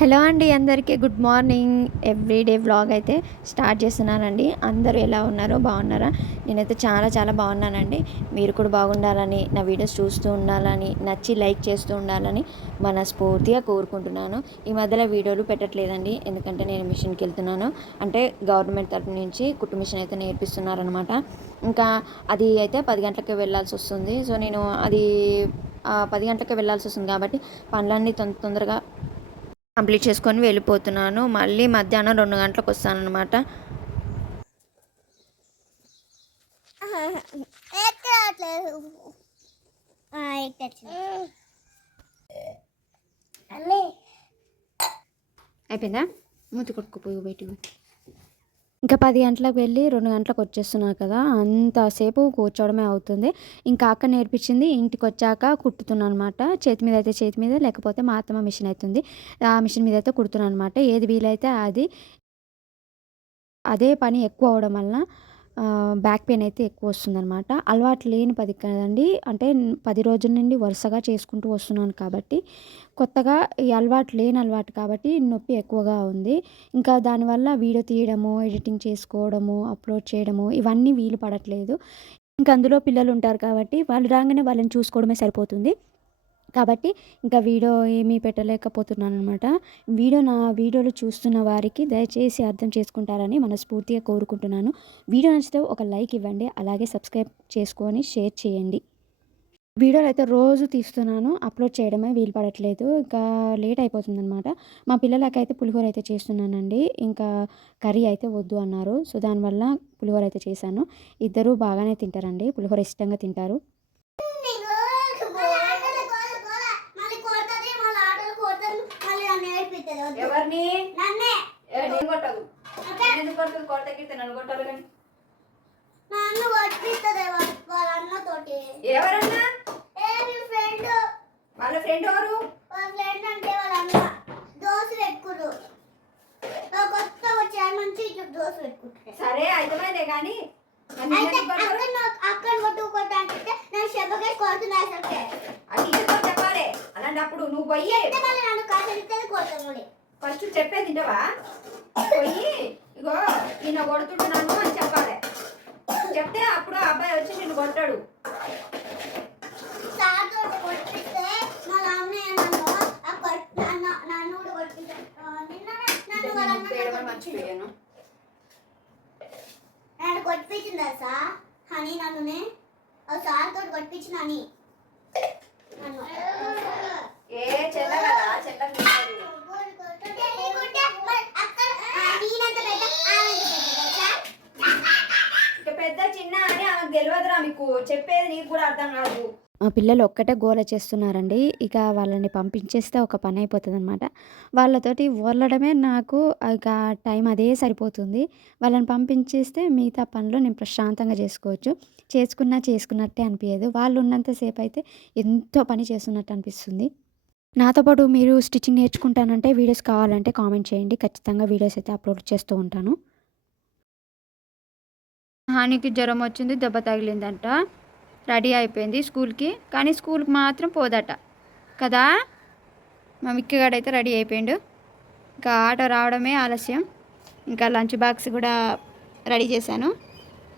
Hello అండి అందరికీ good morning. Everyday vlog అయితే స్టార్ట్ చేస్తున్నానండి. అందరూ ఎలా ఉన్నారో? బాగున్నారా? నేనైతే చాలా చాలా బాగున్నానండి. మీరు కూడా బాగుండాలని నా వీడియోస్ చూస్తూ ఉండాలని నచ్చి లైక్ చేస్తూ ఉండాలని మనస్ఫూర్తిగా కోరుకుంటున్నాను. ఈ మధ్యలో వీడియోలు పెట్టట్లేదండి. ఎందుకంటే నేను మిషన్కి వెళ్తున్నాను. అంటే గవర్నమెంట్ తరపు నుంచి కుట్టు మిషన్ అయితే నేర్పిస్తున్నారనమాట ఇంకా అది అయితే పది గంటలకే వెళ్ళాల్సి వస్తుంది. సో నేను అది పది గంటలకే వెళ్ళాల్సి వస్తుంది కాబట్టి పనులన్నీ తొందరగా కంప్లీట్ చేసుకొని వెళ్ళిపోతున్నాను. మళ్ళీ మధ్యాహ్నం రెండు గంటలకు వస్తానన్నమాట. అన్నీ అయిపోయిందా? మూతి కొట్టుకుపోయి బయటికి ఇంకా పది గంటలకు వెళ్ళి రెండు గంటలకు వచ్చేస్తున్నారు కదా అంతసేపు కూర్చోవడమే అవుతుంది. ఇంకా అక్క నేర్పించింది ఇంటికి వచ్చాక కుట్టుతున్నాను అనమాట చేతి మీద అయితే చేతి మీద లేకపోతే మా అత్తమ్మ మిషన్ అవుతుంది ఆ మిషన్ మీద అయితే కుడుతున్నాను అనమాట ఏది వీలైతే అది. అదే పని ఎక్కువ అవడం వలన బ్యాక్ పెయిన్ అయితే ఎక్కువ వస్తుందన్నమాట. అలవాటు లేని పది కదండి. అంటే పది రోజుల నుండి వరుసగా చేసుకుంటూ వస్తున్నాను కాబట్టి కొత్తగా ఈ అలవాటు లేని అలవాటు కాబట్టి నొప్పి ఎక్కువగా ఉంది. ఇంకా దానివల్ల వీడియో తీయడము ఎడిటింగ్ చేసుకోవడము అప్లోడ్ చేయడము ఇవన్నీ వీలు పడట్లేదు. ఇంకా అందులో పిల్లలు ఉంటారు కాబట్టి వాళ్ళు రాగానే వాళ్ళని చూసుకోవడమే సరిపోతుంది. కాబట్టి ఇంకా వీడియో ఏమీ పెట్టలేకపోతున్నాను అనమాట వీడియో నా వీడియోలు చూస్తున్న వారికి దయచేసి అర్థం చేసుకుంటారని మనస్ఫూర్తిగా కోరుకుంటున్నాను. వీడియో నచ్చితే ఒక లైక్ ఇవ్వండి అలాగే సబ్స్క్రైబ్ చేసుకొని షేర్ చేయండి. వీడియోలు అయితే రోజు తీస్తున్నాను అప్లోడ్ చేయడమే వీలు పడట్లేదు. ఇంకా లేట్ అయిపోతుందనమాట మా పిల్లలకైతే పులిహోర అయితే చేస్తున్నానండి. ఇంకా కర్రీ అయితే వద్దు అన్నారు. సో దానివల్ల పులిహోర అయితే చేశాను. ఇద్దరు బాగానే తింటారండి. పులిహోర ఇష్టంగా తింటారు మళ్ళీ కొడుతుంది మళ్ళీ ఆటలు కొడుతుంది మళ్ళీ నన్ను ఏడిపిస్తుంది వద్దు. ఎవరిని? నన్నే. నేను కొట్టదు ఎందుకు కొడుతుంది కొట్ట గిట్ట నన్ను కొట్టాలి కానీ. నన్ను కొట్టిస్తుంది వాళ్ళ వాళ్ళ అన్నతోటి ఎవరన్నా? ఏ మీ ఫ్రెండ్ వాళ్ళ ఫ్రెండ్ ఎవరు? వాళ్ళ ఫ్రెండ్ అంటే వాళ్ళ అన్న దోశ పెట్టుకురు కొత్త వచ్చే మంచి దోశ పెట్టుకుంటారు సరే కానీ. అయితే కొడతారు? అక్కడ నాకు అక్కడ కొట్టు కొట్టు అంటే నేను శబకే కొడుతున్నా అసలు అది చెప్పాలి. అలాంటప్పుడు నువ్వు పోయి నన్ను కాసరిస్తే కొడుతుంది ఫస్ట్ చెప్పే తింటావా? పోయి ఇగో ఈయన కొడుతుంటున్నాను అని చెప్పాలి. చెప్తే అప్పుడు అబ్బాయి వచ్చి నిన్ను కొట్టాడు. నన్ను నన్ను నన్ను నిన్న నన్ను నన్ను కొట్టించిందా సార్ హనీ నన్నునే? ఆ సార్ తోటి కొట్టించిన అని నన్ను ఏ చెల్ల కదా చెల్ల కాదు. లేకుంటే మరి అక్కడ ఆ, నేనంత పెద్ద ఆమెంత పెద్ద సార్ ఇక పెద్ద చిన్న అని ఆమెకు తెలియదురా మీకు. చెప్పేది నీకు కూడా అర్థం కాదు. మా పిల్లలు ఒక్కటే గోల చేస్తున్నారండి. ఇక వాళ్ళని పంపించేస్తే ఒక పని అయిపోతుంది అనమాట వాళ్ళతోటి వర్లడమే నాకు ఇక టైం అదే సరిపోతుంది. వాళ్ళని పంపించేస్తే మిగతా పనులు నేను ప్రశాంతంగా చేసుకోవచ్చు. చేసుకున్నా చేసుకున్నట్టే అనిపించదు వాళ్ళు ఉన్నంతసేపు అయితే ఎంతో పని చేస్తున్నట్టు అనిపిస్తుంది. నాతో పాటు మీరు స్టిచ్చింగ్ నేర్చుకుంటానంటే వీడియోస్ కావాలంటే కామెంట్ చేయండి. ఖచ్చితంగా వీడియోస్ అయితే అప్లోడ్ చేస్తూ ఉంటాను. హానికి జ్వరం వచ్చింది దెబ్బ తగిలిందంట. రెడీ అయిపోయింది స్కూల్కి కానీ స్కూల్కి మాత్రం పోదట. కదా? మా మిక్కగాడైతే రెడీ అయిపోయిండు. ఇంకా ఆటో రావడమే ఆలస్యం. ఇంకా లంచ్ బాక్స్ కూడా రెడీ చేశాను.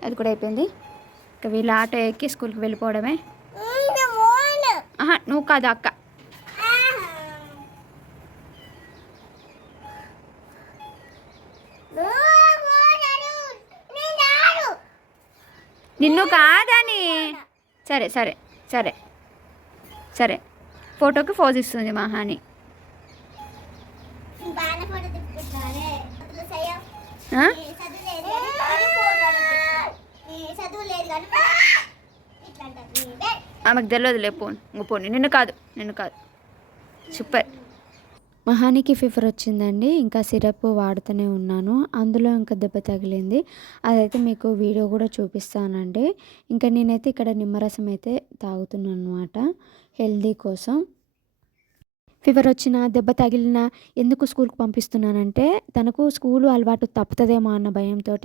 అది కూడా అయిపోయింది. ఇంకా వీళ్ళు ఆటో ఎక్కి స్కూల్కి వెళ్ళిపోవడమే. నువ్వు కాదు అక్క. నిన్ను కాదని. సరే సరే సరే. సరే. ఫోటోకి ఫోజ్ ఇస్తుంది మా హాని బాగానే ఫోటో తిప్పుకుంటున్నారే అసలు సయ్యం. ఆ? ఈ చదువు లేదు కానీ ఫోటో తిప్పుకుంటున్నారు. ఈ చదువు లేదు కానీ ఇట్లా అంటారు. ఈ బే- ఆమెకు తెలియదు లే పోను ఇంక పోనీ. నిన్ను కాదు నిన్ను కాదు. సూపర్. మహానికి ఫీవర్ వచ్చిందండి. ఇంకా సిరప్ వాడుతూనే ఉన్నాను. అందులో ఇంకా దెబ్బ తగిలింది. అదైతే మీకు వీడియో కూడా చూపిస్తానండి. ఇంకా నేనైతే ఇక్కడ నిమ్మరసం అయితే తాగుతున్నాను అనమాట హెల్దీ కోసం. ఫీవర్ వచ్చిన దెబ్బ తగిలిన ఎందుకు స్కూల్కి పంపిస్తున్నానంటే తనకు స్కూలు అలవాటు తప్పుతుందేమో అన్న భయంతో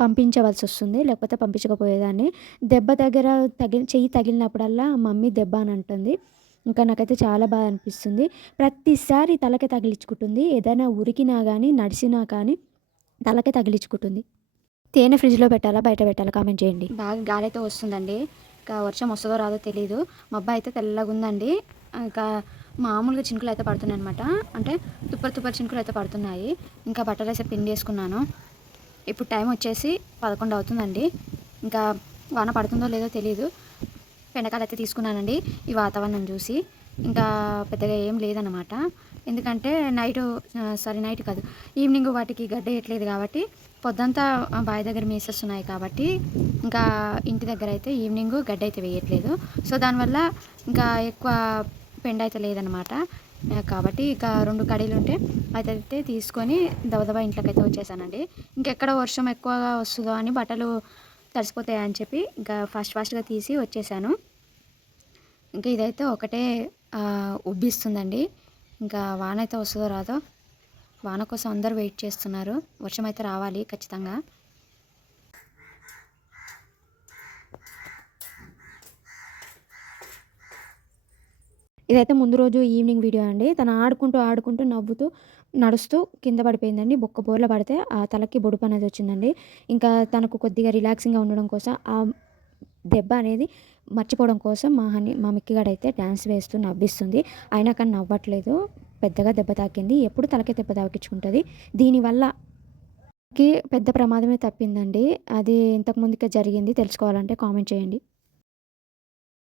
పంపించవలసి వస్తుంది. లేకపోతే పంపించకపోయేదాన్ని. దెబ్బ దగ్గర తగిలి చెయ్యి తగిలినప్పుడల్లా మమ్మీ దెబ్బ అని అంటుంది. ఇంకా నాకైతే చాలా బాగా అనిపిస్తుంది. ప్రతిసారి తలకి తగిలించుకుంటుంది. ఏదైనా ఉరికినా కానీ నడిచినా కానీ తలకే తగిలించుకుంటుంది. తేనె ఫ్రిడ్జ్లో పెట్టాలా బయట పెట్టాలా కామెంట్ చేయండి. బాగా గాలి అయితే వస్తుందండి. ఇంకా వర్షం వస్తుందో రాదో తెలియదు మబ్బా అయితే తెల్లగా ఉందండి ఇంకా మామూలుగా చినుకులు అయితే పడుతున్నాయి అనమాట అంటే తుప్పర్ తుప్పర్ చినుకులు అయితే పడుతున్నాయి. ఇంకా బట్టలు అయితే పిండి వేసుకున్నాను. ఇప్పుడు టైం వచ్చేసి పదకొండు అవుతుందండి. ఇంకా వాన పడుతుందో లేదో తెలియదు పెండకాలు అయితే తీసుకున్నానండి. ఈ వాతావరణం చూసి. ఇంకా పెద్దగా ఏం లేదన్నమాట. ఎందుకంటే నైట్ సారీ నైట్ కాదు. ఈవినింగ్ వాటికి గడ్డ వేయట్లేదు కాబట్టి పొద్దంతా బావి దగ్గర మేసేస్తున్నాయి కాబట్టి ఇంకా ఇంటి దగ్గర అయితే ఈవినింగ్ గడ్డ అయితే వేయట్లేదు. సో దానివల్ల ఇంకా ఎక్కువ పెండ అయితే లేదనమాట కాబట్టి ఇక రెండు కడీలు ఉంటే అయితే తీసుకొని దబదబా ఇంట్లోకి అయితే వచ్చేసానండి. ఇంకెక్కడ వర్షం ఎక్కువగా వస్తుందో అని బట్టలు తడిసిపోతాయని చెప్పి ఇంకా ఫాస్ట్ ఫాస్ట్గా తీసి వచ్చేసాను. ఇంకా ఇదైతే ఒకటే ఉబ్బిస్తుందండి. ఇంకా వాన అయితే వస్తుందో రాదో వాన కోసం అందరూ వెయిట్ చేస్తున్నారు. వర్షం అయితే రావాలి ఖచ్చితంగా. ఇదైతే ముందు రోజు ఈవినింగ్ వీడియో అండి. తను ఆడుకుంటూ ఆడుకుంటూ నవ్వుతూ నడుస్తూ కింద పడిపోయిందండి. బొక్క బోర్ల పడితే ఆ తలకి బొడుపు అనేది వచ్చిందండి. ఇంకా తనకు కొద్దిగా రిలాక్సింగ్గా ఉండడం కోసం ఆ దెబ్బ అనేది మర్చిపోవడం కోసం మా హని మా మిక్కిగాడు అయితే డ్యాన్స్ వేస్తూ నవ్విస్తుంది. అయినా కానీ నవ్వట్లేదు. పెద్దగా దెబ్బ తాకింది. ఎప్పుడు తలకే దెబ్బ తాకించుకుంటుంది దీనివల్ల కి పెద్ద ప్రమాదమే తప్పిందండి. అది ఇంతకు ముందుకే జరిగింది. తెలుసుకోవాలంటే కామెంట్ చేయండి.